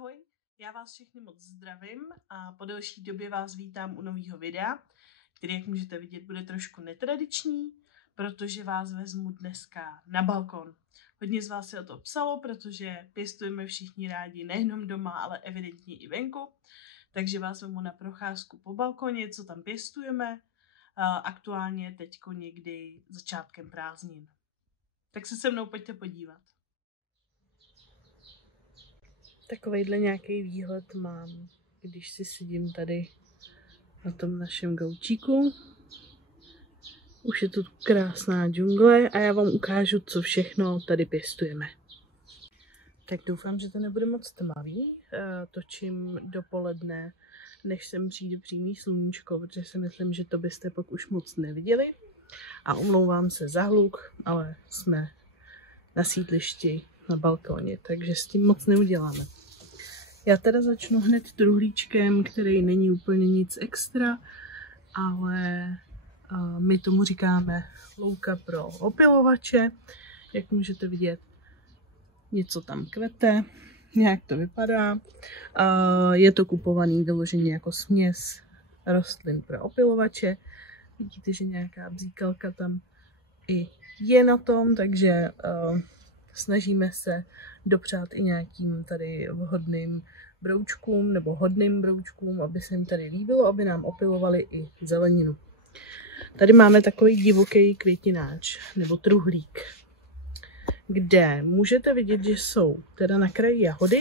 Ahoj, já vás všechny moc zdravím a po delší době vás vítám u nového videa, který, jak můžete vidět, bude trošku netradiční, protože vás vezmu dneska na balkon. Hodně z vás se o to psalo, protože pěstujeme všichni rádi nejenom doma, ale evidentně i venku. Takže vás vezmu na procházku po balkoně, co tam pěstujeme, aktuálně teďko někdy začátkem prázdnin. Tak se mnou pojďte podívat. Takovejhle nějaký výhled mám, když si sedím tady na tom našem gaučíku. Už je tu krásná džungle a já vám ukážu, co všechno tady pěstujeme. Tak doufám, že to nebude moc tmavý. Točím dopoledne, než sem přijde přímý sluníčko, protože si myslím, že to byste pak už moc neviděli. A omlouvám se za hluk, ale jsme na sídlišti na balkóně, takže s tím moc neuděláme. Já teda začnu hned truhlíčkem, který není úplně nic extra, ale my tomu říkáme louka pro opylovače. Jak můžete vidět, něco tam kvete, nějak to vypadá. Je to kupovaný vyloženě jako směs rostlin pro opylovače. Vidíte, že nějaká bzíkalka tam i je na tom, takže snažíme se dopřát i nějakým tady vhodným broučkům nebo hodným broučkům, aby se jim tady líbilo, aby nám opylovali i zeleninu. Tady máme takový divoký květináč nebo truhlík, kde můžete vidět, že jsou teda na kraji jahody,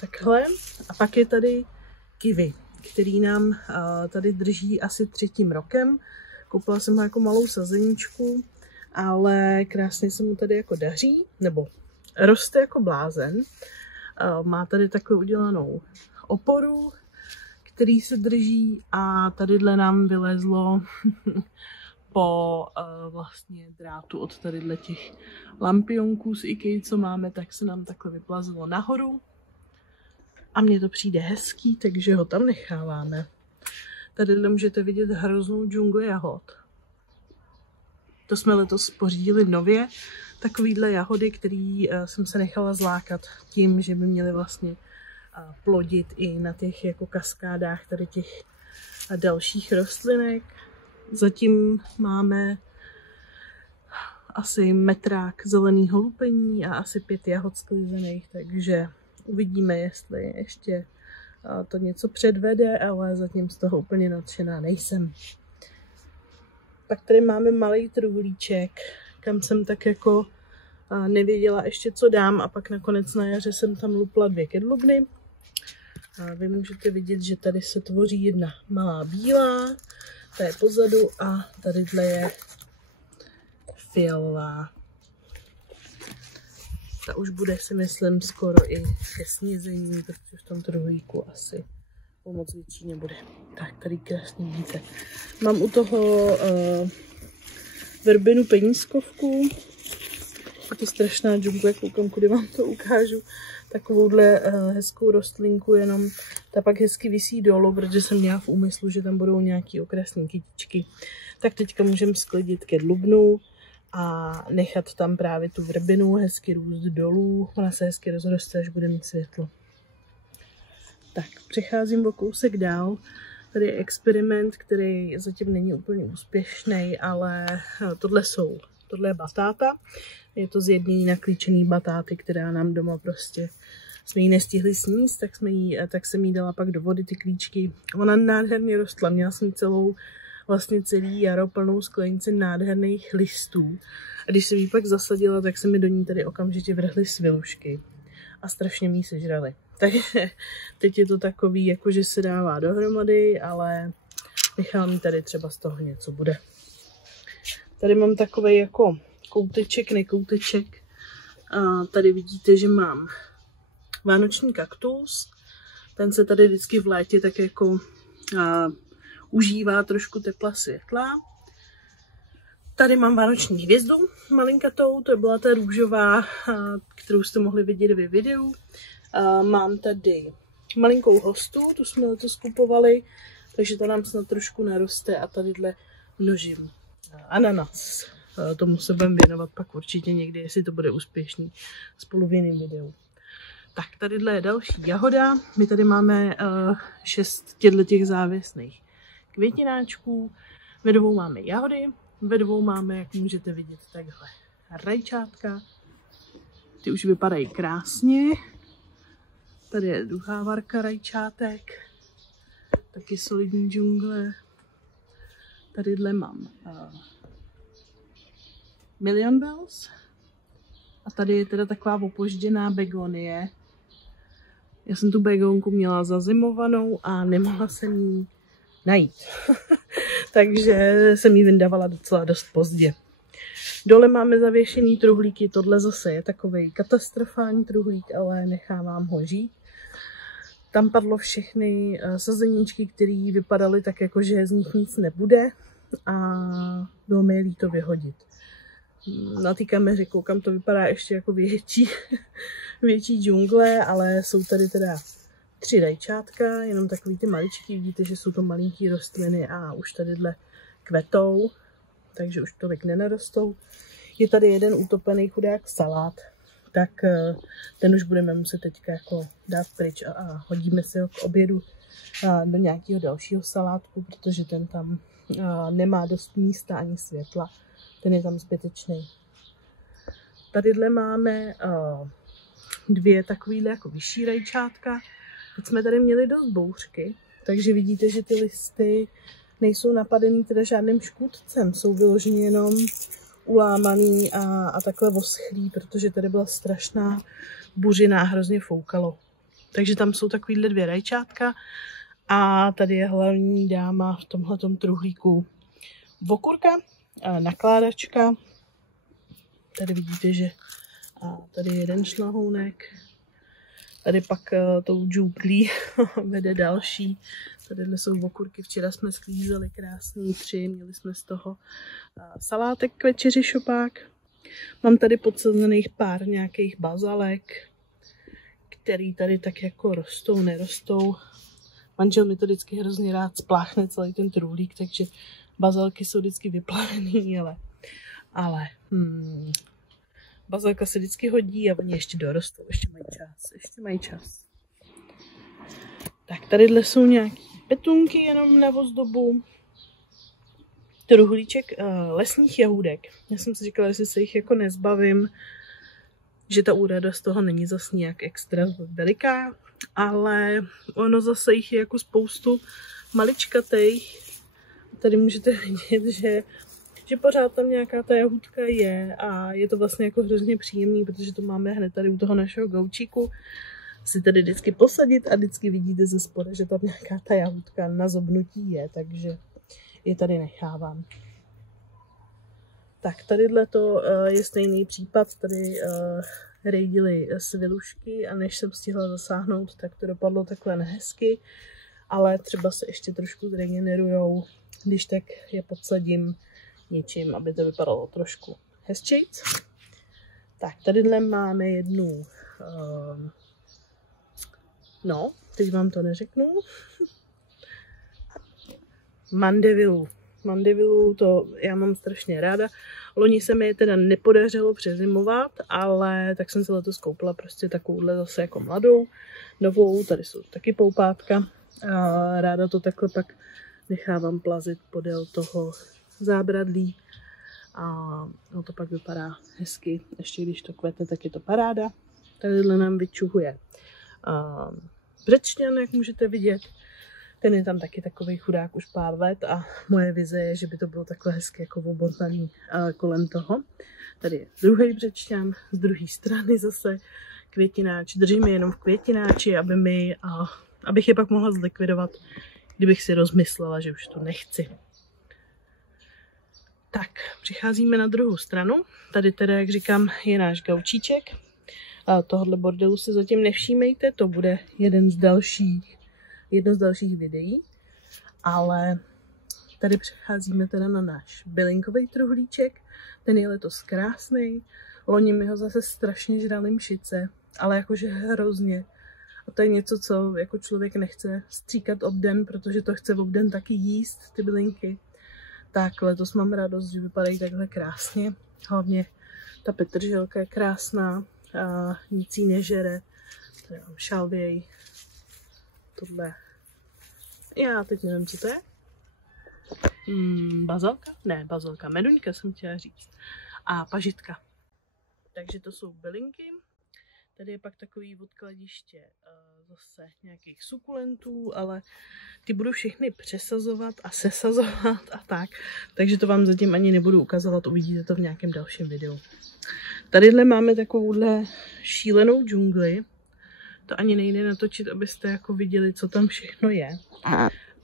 takhle, a pak je tady kiwi, který nám tady drží asi 3. rokem. Koupila jsem ho jako malou sazeničku, ale krásně se mu tady jako daří, nebo roste jako blázen. Má tady takovou udělanou oporu, který se drží, a tadyhle nám vylezlo po vlastně drátu od tadyhle těch lampionků z IKEA, co máme, tak se nám takhle vyplazilo nahoru. A mně to přijde hezký, takže ho tam necháváme. Tadyhle můžete vidět hroznou džungli jahod. To jsme letos pořídili nově, takovýhle jahody, který jsem se nechala zlákat tím, že by měly vlastně plodit i na těch jako kaskádách tady těch dalších rostlinek. Zatím máme asi metrák zeleného lupení a asi 5 jahod sklizených, takže uvidíme, jestli ještě to něco předvede, ale zatím z toho úplně nadšená nejsem. Pak tady máme malý truhlíček, kam jsem tak jako nevěděla ještě, co dám, a pak nakonec na jaře jsem tam lupla 2 kedlubny. A vy můžete vidět, že tady se tvoří jedna malá bílá, ta je pozadu, a tadyhle je fialová. Ta už bude, si myslím, skoro i ke snězení, protože v tom truhlíku asi moc větší nebude. Tak, tady krásně vidíte. Mám u toho verbinu penízkovku. Je to strašná džungle, koukám, kudy vám to ukážu. Takovouhle hezkou rostlinku, jenom ta pak hezky visí dolů, protože jsem měla v úmyslu, že tam budou nějaký okrasné kytičky. Tak teďka můžeme sklidit kedlubnu a nechat tam právě tu vrbinu hezky růst dolů. Ona se hezky rozroste, až bude mít světlo. Tak, přecházím o kousek dál. Tady je experiment, který zatím není úplně úspěšný, ale tohle je batáta. Je to z jedné naklíčené batáty, která nám doma prostě jsme ji nestihli sníst, tak jsem jí dala pak do vody ty klíčky. Ona nádherně rostla, měla jsem vlastně celý jaro plnou sklenici nádherných listů. A když jsem ji pak zasadila, tak se mi do ní tady okamžitě vrhly svilušky a strašně mi ji sežrali. Takže teď je to takový, jako že se dává dohromady, ale nechám tady, třeba z toho něco bude. Tady mám takový jako kouteček, nekouteček. A tady vidíte, že mám vánoční kaktus. Ten se tady vždycky v létě tak jako užívá trošku tepla světla. Tady mám vánoční hvězdu malinkatou, to byla ta růžová, kterou jste mohli vidět ve videu. Mám tady malinkou hostu, tu jsme letos kupovali, takže ta nám snad trošku naroste, a tadyhle množím ananas. Tomu se budeme věnovat pak určitě někdy, jestli to bude úspěšný, spolu v jiném videu. Tak, tadyhle je další jahoda. My tady máme 6 těch závěsných květináčků. Ve dvou máme jahody, ve dvou máme, jak můžete vidět, takhle rajčátka. Ty už vypadají krásně. Tady je druhá varka rajčátek. Taky solidní džungle. Tadyhle mám Million Bells. A tady je teda taková opožděná begonie. Já jsem tu begonku měla zazimovanou a nemohla jsem ji najít. Takže jsem ji vyndávala docela dost pozdě. Dole máme zavěšený truhlíky, tohle zase je takový katastrofální truhlík, ale nechávám ho žít. Tam padlo všechny sazeníčky, které vypadaly tak, jako že z nich nic nebude a bylo mi líto vyhodit. Na té kameře koukám, to vypadá ještě jako větší džungle, ale jsou tady teda 3 rajčátka, jenom takový ty maličký, vidíte, že jsou to malinký rostliny a už tadyhle kvetou, takže už tolik nenarostou. Je tady jeden utopený chudák salát, tak ten už budeme muset teďka jako dát pryč a hodíme si ho k obědu do nějakého dalšího salátku, protože ten tam nemá dost místa ani světla, ten je tam zbytečný. Tadyhle máme 2 takovýhle jako vyšší rajčátka. Teď jsme tady měli dost bouřky, takže vidíte, že ty listy nejsou napadený teda žádným škůdcem, jsou vyloženě jenom ulámaný a takhle oschlý, protože tady byla strašná buřina, hrozně foukalo. Takže tam jsou takovýhle 2 rajčátka a tady je hlavní dáma v tomhletom truhlíku okurka, nakládačka. Tady vidíte, že tady je jeden šlahounek. Tady pak tou džuklí vede další. Tadyhle jsou okurky, včera jsme sklízeli krásný 3, měli jsme z toho salátek k večeři šopák. Mám tady podsazených pár nějakých bazalek, který tady tak jako rostou, nerostou. Manžel mi to vždycky hrozně rád spláchne celý ten truhlík, takže bazalky jsou vždycky vyplavený, ale bazalka se vždycky hodí a oni ještě dorostou, ještě mají čas. Tak tadyhle jsou nějaký petunky jenom na ozdobu. Truhlíček lesních jahůdek. Já jsem si říkala, že se jich jako nezbavím, že ta úroda z toho není zas nějak extra veliká, ale ono zase jich je jako spoustu maličkatejch. Tady můžete vidět, že pořád tam nějaká ta jahůdka je a je to vlastně jako hrozně příjemný, protože to máme hned tady u toho našeho gaučíku. Si tady vždycky posadit a vždycky vidíte ze spoda, že tam nějaká ta jahůdka na zobnutí je, takže je tady nechávám. Tak tadyhle to je stejný případ, tady rejdily svilušky a než jsem stihla zasáhnout, tak to dopadlo takhle nehezky, ale třeba se ještě trošku zregenerujou, když tak je podsadím něčím, aby to vypadalo trošku hezčejc. Tak tadyhle máme jednu, no, teď vám to neřeknu, Mandevilu, to já mám strašně ráda. Loni se mi je teda nepodařilo přezimovat, ale tak jsem si letos koupila prostě takovouhle zase jako mladou, novou, tady jsou taky poupátka. A ráda to takhle pak nechávám plazit podél toho zábradlí a no to pak vypadá hezky. Ještě když to kvete, tak je to paráda. Tadyhle nám vyčuhuje břečťan, jak můžete vidět. Ten je tam taky takový chudák už pár let a moje vize je, že by to bylo takhle hezky jako obotaný kolem toho. Tady je druhý břečťan, z druhé strany zase květináč. Držím je jenom v květináči, abych je pak mohla zlikvidovat, kdybych si rozmyslela, že už to nechci. Tak, přicházíme na druhou stranu. Tady teda, jak říkám, je náš gaučíček. Tohle bordelu si zatím nevšímejte, to bude jedno z dalších videí, ale tady přecházíme teda na náš bylinkový truhlíček, ten je letos krásný, loni mi ho zase strašně žrali mšice, ale jakože hrozně. A to je něco, co jako člověk nechce stříkat obden, protože to chce obden taky jíst, ty bylinky. Tak letos mám radost, že vypadají takhle krásně, hlavně ta petrželka je krásná, a nic jí nežere. Tady mám šalvěj. Tohle. Já teď nevím, co to je. Bazalka? Ne, bazalka. Meduňka jsem chtěla říct. A pažitka. Takže to jsou bylinky. Tady je pak takový odkladiště zase nějakých sukulentů, ale ty budu všechny přesazovat a sesazovat a tak. Takže to vám zatím ani nebudu ukazovat, uvidíte to v nějakém dalším videu. Tadyhle máme takovouhle šílenou džungli. To ani nejde natočit, abyste jako viděli, co tam všechno je.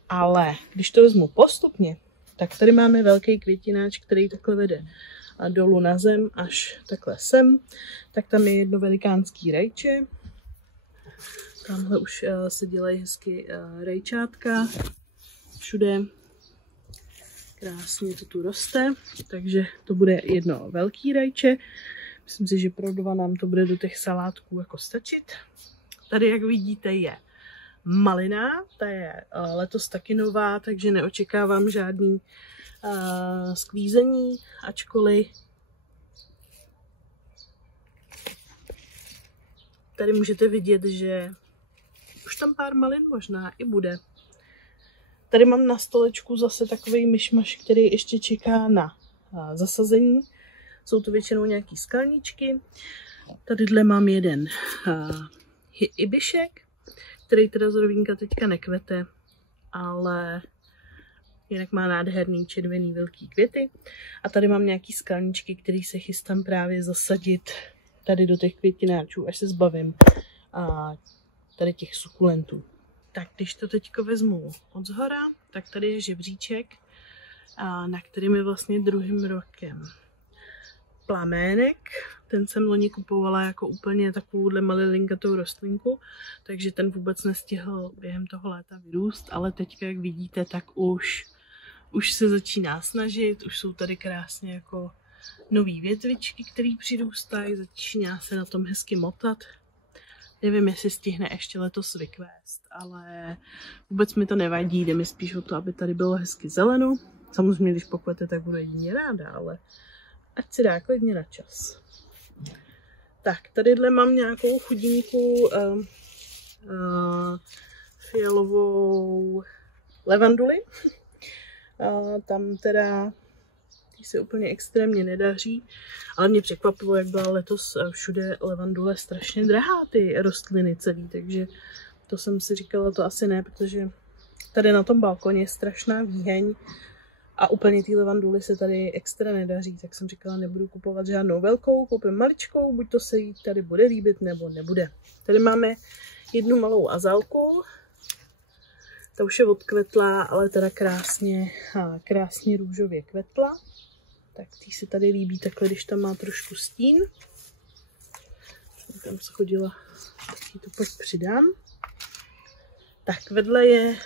Ale když to vezmu postupně, tak tady máme velký květináč, který takhle vede dolů na zem až takhle sem. Tak tam je jedno velikánský rajče. Tamhle už se dělají hezky rajčátka. Všude krásně to tu roste, takže to bude jedno velký rajče. Myslím si, že pro 2 nám to bude do těch salátků jako stačit. Tady, jak vidíte, je malina, ta je letos taky nová, takže neočekávám žádný sklízení, ačkoliv tady můžete vidět, že už tam pár malin možná i bude. Tady mám na stolečku zase takový myšmaš, který ještě čeká na zasazení. Jsou to většinou nějaký skalníčky. Tadyhle mám jeden ibišek, který teda zrovínka teďka nekvete, ale jinak má nádherný červený velký květy. A tady mám nějaký skalníčky, který se chystám právě zasadit tady do těch květináčů, až se zbavím tady těch sukulentů. Tak když to teďko vezmu od zhora, tak tady je žebříček, na kterým je vlastně 2. rokem plamének. Ten jsem loni kupovala jako úplně takovouhle malilinkatou rostlinku, takže ten vůbec nestihl během toho léta vyrůst, ale teďka, jak vidíte, tak už se začíná snažit, už jsou tady krásně jako nový větvičky, které přirůstají, začíná se na tom hezky motat. Nevím, jestli stihne ještě letos vykvést, ale vůbec mi to nevadí, jde mi spíš o to, aby tady bylo hezky zeleno. Samozřejmě, když pokvete, tak budu jedině ráda, ale ať si dá klidně na čas. Tak, tadyhle mám nějakou chudinku fialovou levanduli. Tam teda se úplně extrémně nedaří, ale mě překvapilo, jak byla letos všude levandule strašně drahá, ty rostliny celý, takže to jsem si říkala, to asi ne, protože tady na tom balkoně je strašná výheň a úplně ty levanduly se tady extra nedaří, tak jsem říkala, nebudu kupovat žádnou velkou, koupím maličkou, buď to se jí tady bude líbit, nebo nebude. Tady máme jednu malou azalku, ta už je odkvetlá, ale teda krásně růžově kvetla. Tak tý se tady líbí takhle, když tam má trošku stín. Tam se chodila, taky to pak přidám. Tak vedle je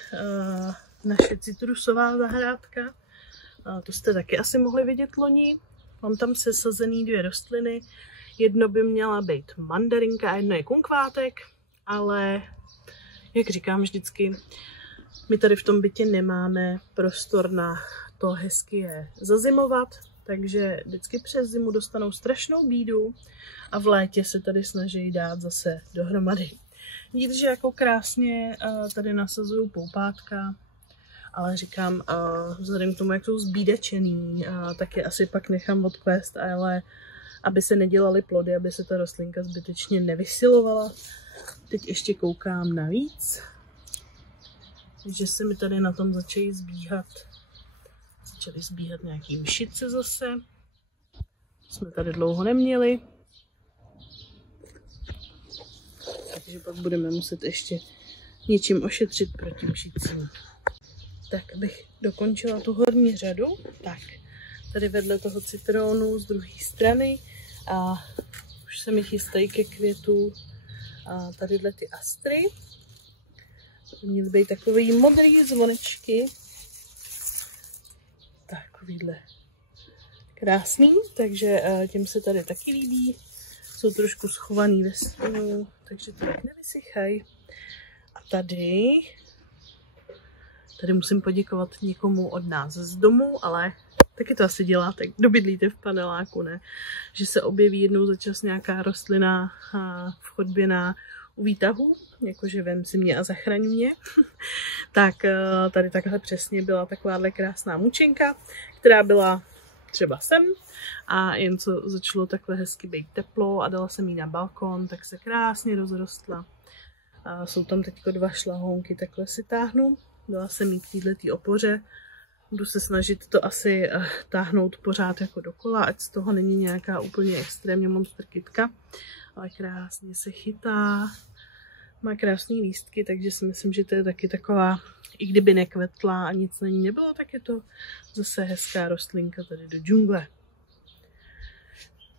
naše citrusová zahrádka. To jste taky asi mohli vidět loni. Mám tam sesazený 2 rostliny. Jedno by měla být mandarinka a jedno je kunkvátek, ale jak říkám vždycky, my tady v tom bytě nemáme prostor na to hezky je zazimovat, takže vždycky přes zimu dostanou strašnou bídu a v létě se tady snaží dát zase dohromady. Vidíte, že jako krásně tady nasazují poupátka, ale říkám, vzhledem k tomu, jak jsou zbídačený, tak je asi pak nechám odkvést, ale aby se nedělaly plody, aby se ta rostlinka zbytečně nevysilovala. Teď ještě koukám navíc, že se mi tady na tom začaly zbíhat nějaký mšice zase. Jsme tady dlouho neměli. Takže pak budeme muset ještě něčím ošetřit proti mšicím. Tak, abych dokončila tu horní řadu, tak tady vedle toho citronu z druhé strany a už se mi chystají ke květu a tadyhle ty astry. Měly být takový modrý zvonečky. Takovýhle krásný, takže těm se tady taky líbí. Jsou trošku schovaný ve stínu, takže to tak nevysychají. A tady musím poděkovat někomu od nás z domu, ale taky to asi děláte, kdo bydlíte v paneláku, ne? Že se objeví jednou za čas nějaká rostlina v chodbě na u výtahu, jakože vem si mě a zachraň mě, tak tady takhle přesně byla takováhle krásná mučenka, která byla třeba sem a jen co začalo takhle hezky být teplo a dala jsem ji na balkon, tak se krásně rozrostla. A jsou tam teď 2 šlahounky, takhle si táhnu. Dala jsem jí k této opoře. Budu se snažit to asi táhnout pořád jako dokola, ať z toho není nějaká úplně extrémně monster kytka. Ale krásně se chytá. Má krásné lístky, takže si myslím, že to je taky taková, i kdyby nekvetla a nic na ní nebylo, tak je to zase hezká rostlinka tady do džungle.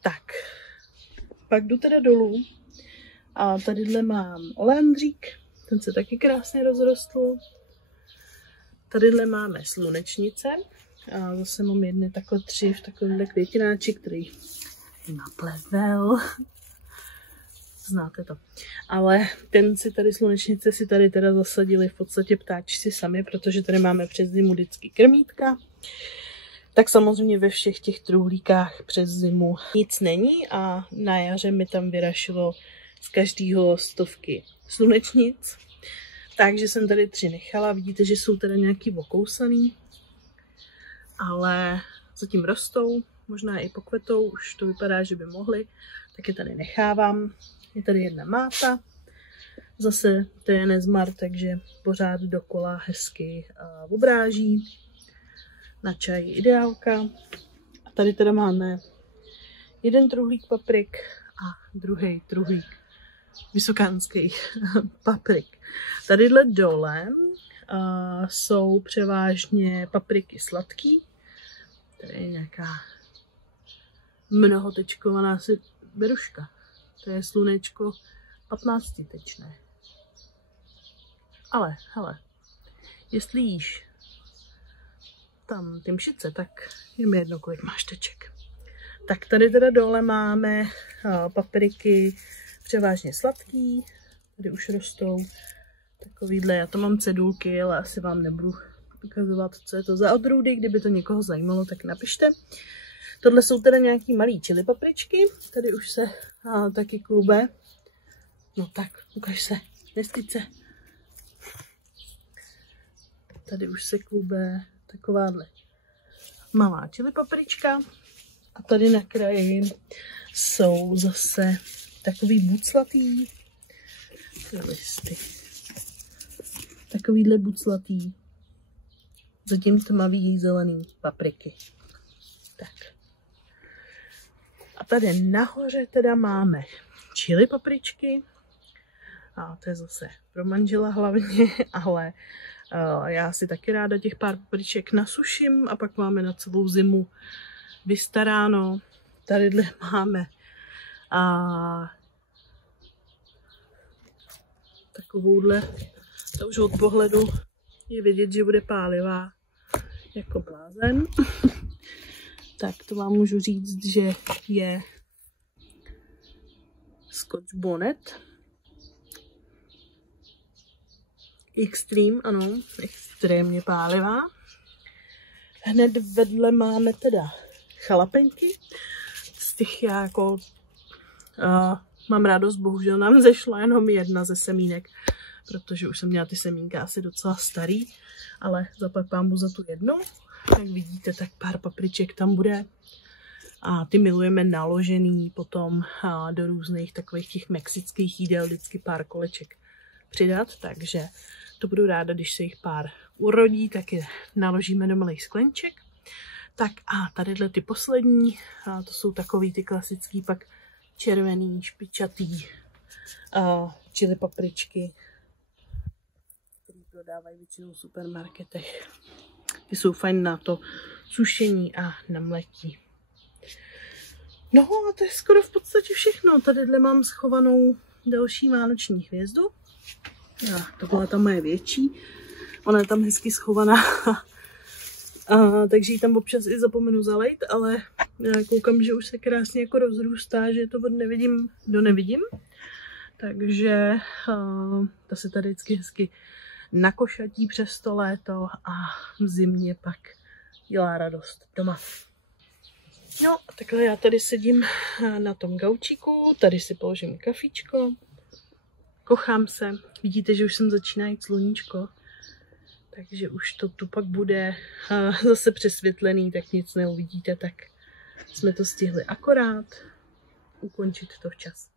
Tak, pak jdu teda dolů a tadyhle mám oleandřík, ten se taky krásně rozrostl. Tadyhle máme slunečnice a zase mám jedny takhle 3 v takovémhle květináči, který má plevel. Znáte to. Ale ty slunečnice si tady teda zasadili v podstatě ptáči si sami, protože tady máme přes zimu vždycky krmítka. Tak samozřejmě ve všech těch truhlíkách přes zimu nic není a na jaře mi tam vyrašilo z každého 100 slunečnic. Takže jsem tady 3 nechala. Vidíte, že jsou teda nějaký okousaný, ale zatím rostou, možná i pokvetou, už to vypadá, že by mohly, tak je tady nechávám. Je tady jedna máta, zase to je nezmar, takže pořád dokola hezky obráží. Na čaj ideálka. A tady teda máme jeden truhlík paprik a druhý truhlík vysokánských paprik. Tadyhle dole jsou převážně papriky sladký. Tady je nějaká mnohotečkovaná beruška. To je slunečko 15tečné. Ale, hele, jestli jíš tam ty mšice, tak je mi jedno, kolik máš teček. Tak tady teda dole máme papriky převážně sladký. Tady už rostou takovýhle, já to mám cedulky, ale asi vám nebudu ukazovat, co je to za odrůdy. Kdyby to někoho zajímalo, tak napište. Tohle jsou teda nějaký malý chili papričky. Tady už se taky klube. No tak, ukaž se, nestyď se. Tady už se klube takováhle malá chili paprička. A tady na kraji jsou zase takový buclatý listy. Takovýhle buclatý, zatím tmavý zelený papriky. Tak. A tady nahoře teda máme chili papričky. A to je zase pro manžela hlavně, ale já si taky ráda těch pár papriček nasuším a pak máme na celou zimu vystaráno. Tadyhle máme takovouhle, to už od pohledu je vidět, že bude pálivá jako blázen. Tak to vám můžu říct, že je Scotch bonnet. Extreme, ano, extrémně pálivá. Hned vedle máme teda chalapenky. Z těch já jako mám radost, bohužel nám zešla jenom jedna ze semínek, protože už jsem měla ty semínka asi docela starý, ale zaplať pánbůh za tu jednu. Jak vidíte, tak pár papriček tam bude. A ty milujeme naložený potom do různých takových těch mexických jídel, vždycky pár koleček přidat, takže to budu ráda, když se jich pár urodí, tak je naložíme do malých sklenček. Tak a tadyhle ty poslední, to jsou takový ty klasický pak červený, špičatý chili papričky, které prodávají většinou v supermarketech. Ty jsou fajn na to sušení a na mletí. No a to je skoro v podstatě všechno. Tadyhle mám schovanou další vánoční hvězdu. To byla ta moje větší. Ona je tam hezky schovaná. Takže ji tam občas i zapomenu zalejt, ale já koukám, že už se krásně jako rozrůstá, že to od nevidím do nevidím. Takže ta se tady vždycky hezky nakošatí přes to léto a v zimě pak dělá radost doma. No a takhle já tady sedím na tom gaučíku, tady si položím kafíčko Kochám se. Vidíte, že už jsem začíná jít sluníčko. Takže už to tu pak bude zase přesvětlený, tak nic neuvidíte, tak jsme to stihli akorát ukončit to včas.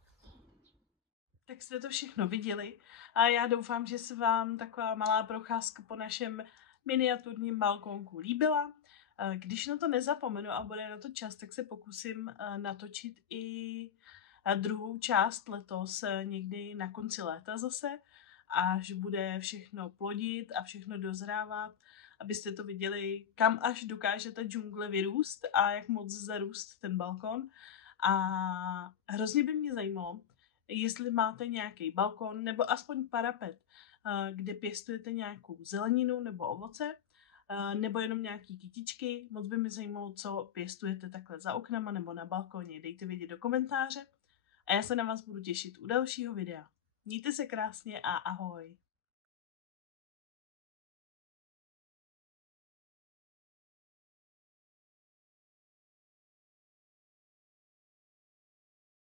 Tak jste to všechno viděli a já doufám, že se vám taková malá procházka po našem miniaturním balkónku líbila. Když na to nezapomenu a bude na to čas, tak se pokusím natočit i druhou část letos někdy na konci léta zase, až bude všechno plodit a všechno dozrávat, abyste to viděli, kam až dokáže ta džungle vyrůst a jak moc zarůst ten balkon. A hrozně by mě zajímalo, jestli máte nějaký balkon nebo aspoň parapet, kde pěstujete nějakou zeleninu nebo ovoce, nebo jenom nějaký kytičky. Moc by mě zajímalo, co pěstujete takhle za oknama nebo na balkoně. Dejte vědět do komentáře a já se na vás budu těšit u dalšího videa. Mějte se krásně a ahoj!